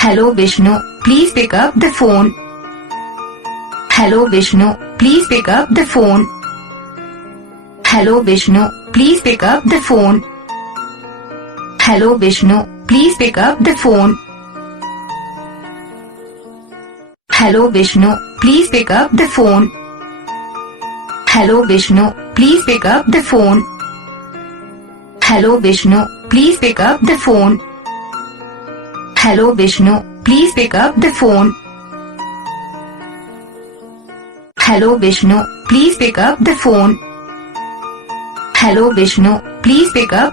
Hello Vishnu, please pick up the phone. Hello Vishnu, please pick up the phone. Hello Vishnu, please pick up the phone. Hello Vishnu, please pick up the phone. Hello Vishnu, please pick up the phone. Hello Vishnu, please pick up the phone. Hello Vishnu, please pick up the phone. Hello Vishnu, please pick up the phone. Hello Vishnu, please pick up the phone. Hello Vishnu, please pick up